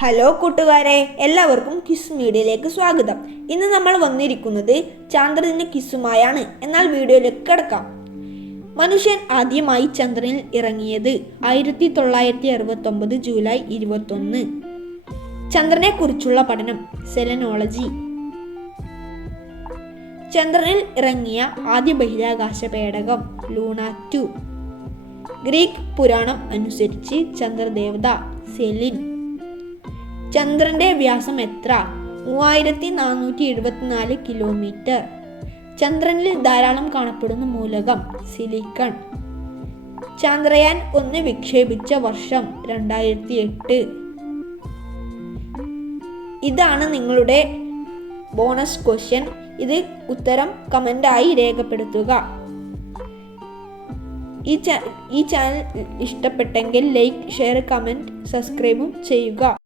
Hello കൂട്ടുകാരെ എല്ലാവർക്കും kiss മീഡിയയിലേക്ക് സ്വാഗതം. ഇന്ന് നമ്മൾ വന്നിരിക്കുന്നത് ചന്ദ്രന് കിസ്സുമായാണ്. എന്നാൽ വീഡിയോയിലേക്ക് കിടക്കാം. മനുഷ്യൻ ആദ്യമായി ചന്ദ്രനിൽ ഇറങ്ങിയത് ആയിരത്തി തൊള്ളായിരത്തി അറുപത്തൊമ്പത് ജൂലൈ ഇരുപത്തൊന്ന്. ചന്ദ്രനെ കുറിച്ചുള്ള പഠനം സെലനോളജി. ചന്ദ്രനിൽ ഇറങ്ങിയ ആദ്യ ബഹിരാകാശ പേടകം ലൂണ ടു. ഗ്രീക്ക് പുരാണം അനുസരിച്ച് ചന്ദ്രദേവത സെലിൻ. ചന്ദ്രന്റെ വ്യാസം എത്ര? മൂവായിരത്തി നാനൂറ്റി എഴുപത്തിനാല് കിലോമീറ്റർ. ചന്ദ്രനിൽ ധാരാളം കാണപ്പെടുന്ന മൂലകം സിലിക്കൺ. ചന്ദ്രയാൻ ഒന്ന് വിക്ഷേപിച്ച വർഷം രണ്ടായിരത്തി എട്ട് ഇതാണ് നിങ്ങളുടെ ബോണസ് ക്വസ്റ്റ്യൻ. ഇത് ഉത്തരം കമന്റായി രേഖപ്പെടുത്തുക. ഈ ചാനൽ ഇഷ്ടപ്പെട്ടെങ്കിൽ ലൈക്ക് ഷെയർ കമന്റ് സബ്സ്ക്രൈബും ചെയ്യുക.